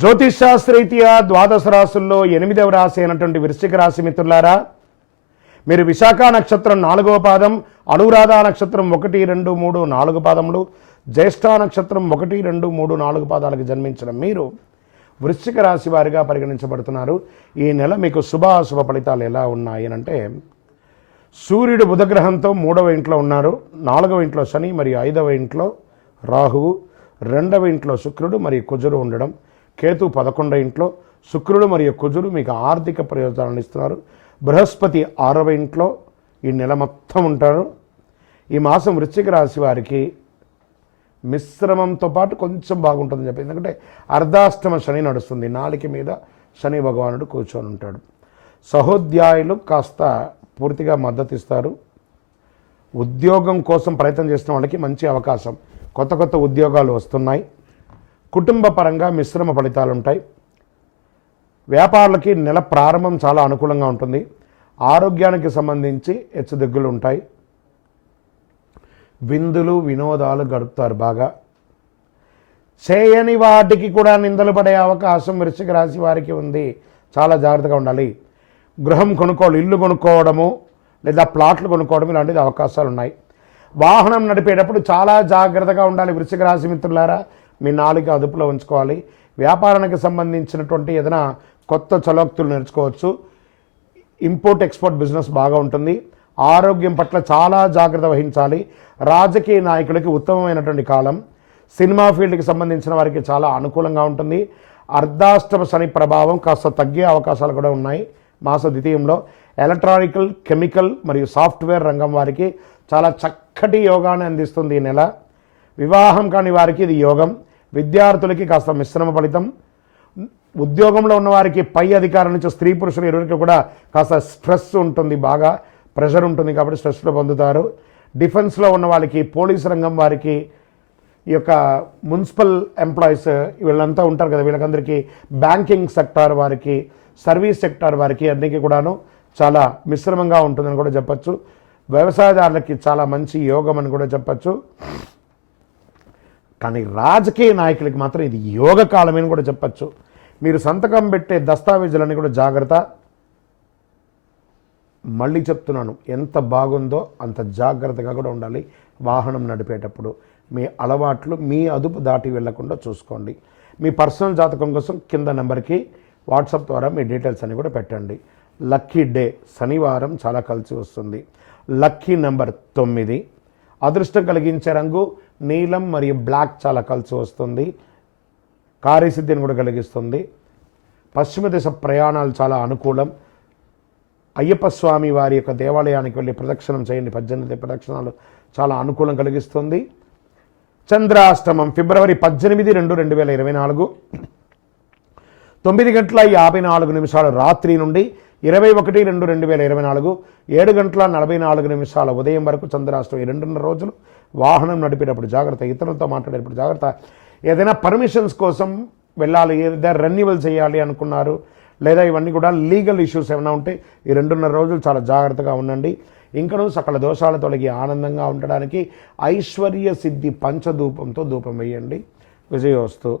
జ్యోతిషాస్త్రరీత్యా ద్వాదశ రాశుల్లో 8వ రాశి అయినటువంటి వృశ్చిక రాశి మిత్రులారా, మీరు విశాఖ నక్షత్రం 4వ పాదం, అనురాధ నక్షత్రం 1, 2, 3, 4 పాదములు, జ్యేష్ఠ నక్షత్రం 1, 2, 3, 4 పాదాలకు జన్మించిన మీరు వృశ్చిక రాశి వారిగా పరిగణించబడుతున్నారు. ఈ నెల మీకు శుభాశుభ ఫలితాలు ఎలా ఉన్నాయి అంటే, సూర్యుడు బుధగ్రహంతో 3వ ఇంట్లో ఉన్నారు, 4వ ఇంట్లో శని మరియు 5వ ఇంట్లో రాహువు, 2వ ఇంట్లో శుక్రుడు మరియు కుజుడు ఉండడం, కేతు 11వ ఇంట్లో, శుక్రుడు మరియు కుజుడు మీకు ఆర్థిక ప్రయోజనాలను ఇస్తున్నారు. బృహస్పతి 6వ ఇంట్లో ఈ నెల మొత్తం ఉంటారు. ఈ మాసం వృశ్చిక రాశి వారికి మిశ్రమంతో పాటు కొంచెం బాగుంటుందని చెప్పి, ఎందుకంటే అర్ధాష్టమ శని నడుస్తుంది, నాలిక మీద శని భగవానుడు కూర్చొని ఉంటాడు. సహోద్యాయులు కాస్త పూర్తిగా మద్దతు ఇస్తారు. ఉద్యోగం కోసం ప్రయత్నం చేసిన వాళ్ళకి మంచి అవకాశం, కొత్త కొత్త ఉద్యోగాలు వస్తున్నాయి. కుటుంబ పరంగా మిశ్రమ ఫలితాలు ఉంటాయి. వ్యాపారులకి నెల ప్రారంభం చాలా అనుకూలంగా ఉంటుంది. ఆరోగ్యానికి సంబంధించి హెచ్చుదిగ్గులు ఉంటాయి. విందులు వినోదాలు గడుపుతారు బాగా. చేయని వాటికి కూడా నిందలు పడే అవకాశం వృశ్చిక రాశి వారికి ఉంది, చాలా జాగ్రత్తగా ఉండాలి. గృహం కొనుక్కోవడం, ఇల్లు కొనుక్కోవడము లేదా ప్లాట్లు కొనుక్కోవడం ఇలాంటిది అవకాశాలు ఉన్నాయి. వాహనం నడిపేటప్పుడు చాలా జాగ్రత్తగా ఉండాలి వృశ్చిక రాశి మిత్రులారా. మీ నాలుక అదుపులో ఉంచుకోవాలి. వ్యాపారానికి సంబంధించినటువంటి ఏదైనా కొత్త చలోక్తులు నేర్చుకోవచ్చు. ఇంపోర్ట్ ఎక్స్పోర్ట్ బిజినెస్ బాగా ఉంటుంది. ఆరోగ్యం పట్ల చాలా జాగ్రత్త వహించాలి. రాజకీయ నాయకులకి ఉత్తమమైనటువంటి కాలం. సినిమా ఫీల్డ్కి సంబంధించిన వారికి చాలా అనుకూలంగా ఉంటుంది. అర్ధాష్టమ శని ప్రభావం కాస్త తగ్గే అవకాశాలు కూడా ఉన్నాయి మాస ద్వితీయంలో. ఎలక్ట్రానికల్, కెమికల్ మరియు సాఫ్ట్వేర్ రంగం వారికి చాలా చక్కటి యోగాన్ని అందిస్తుంది ఈ నెల. వివాహం కాని వారికి ఇది యోగం. విద్యార్థులకి కాస్త మిశ్రమ ఫలితం. ఉద్యోగంలో ఉన్నవారికి పై అధికారం నుంచి స్త్రీ పురుషులు ఇరువురికి కూడా కాస్త స్ట్రెస్ ఉంటుంది, బాగా ప్రెషర్ ఉంటుంది కాబట్టి స్ట్రెస్లో పొందుతారు. డిఫెన్స్లో ఉన్న వాళ్ళకి, పోలీసు రంగం వారికి, ఈ యొక్క మున్సిపల్ ఎంప్లాయీస్ వీళ్ళంతా ఉంటారు కదా, వీళ్ళకందరికీ, బ్యాంకింగ్ సెక్టార్ వారికి, సర్వీస్ సెక్టార్ వారికి అన్నిటికీ కూడాను చాలా మిశ్రమంగా ఉంటుందని కూడా చెప్పచ్చు. వ్యవసాయదారులకి చాలా మంచి యోగం అని కూడా చెప్పచ్చు. కానీ రాజకీయ నాయకులకి మాత్రం ఇది యోగ కాలమని కూడా చెప్పచ్చు. మీరు సంతకం పెట్టే దస్తావేజులన్నీ కూడా జాగ్రత్త. మళ్ళీ చెప్తున్నాను, ఎంత బాగుందో అంత జాగ్రత్తగా కూడా ఉండాలి. వాహనం నడిపేటప్పుడు మీ అలవాట్లు మీ అదుపు దాటి వెళ్లకుండా చూసుకోండి. మీ పర్సనల్ జాతకం కోసం కింద నెంబర్కి వాట్సాప్ ద్వారా మీ డీటెయిల్స్ అన్ని కూడా పెట్టండి. లక్కీ డే శనివారం చాలా కలిసి వస్తుంది. Lucky number 9. అదృష్టం కలిగించే రంగు నీలం మరియు బ్లాక్ చాలా కలిసి వస్తుంది. కార్యసిద్ధిని కూడా కలిగిస్తుంది. పశ్చిమ దిశ ప్రయాణాలు చాలా అనుకూలం. అయ్యప్ప స్వామి వారి యొక్క దేవాలయానికి వెళ్ళి ప్రదక్షిణం చేయండి. 18 ప్రదక్షిణాలు చాలా అనుకూలం కలిగిస్తుంది. చంద్రాష్టమం ఫిబ్రవరి 18, 2024 9:54 రాత్రి నుండి 21, 2024 7:44 ఉదయం వరకు చంద్రాష్టమం. ఈ 2.5 రోజులు వాహనం నడిపేటప్పుడు జాగ్రత్త. ఇతరులతో మాట్లాడేటప్పుడు జాగ్రత్త. ఏదైనా పర్మిషన్స్ కోసం వెళ్ళాలి, ఏదైనా రెన్యువల్ చేయాలి అనుకున్నారు, లేదా ఇవన్నీ కూడా లీగల్ ఇష్యూస్ ఏమైనా ఉంటే ఈ 2.5 రోజులు చాలా జాగ్రత్తగా ఉండండి. ఇంకనూ సకల దోషాల తొలగి ఆనందంగా ఉండడానికి ఐశ్వర్య సిద్ధి పంచధూపంతో ధూపం వేయండి. విజయోస్తు.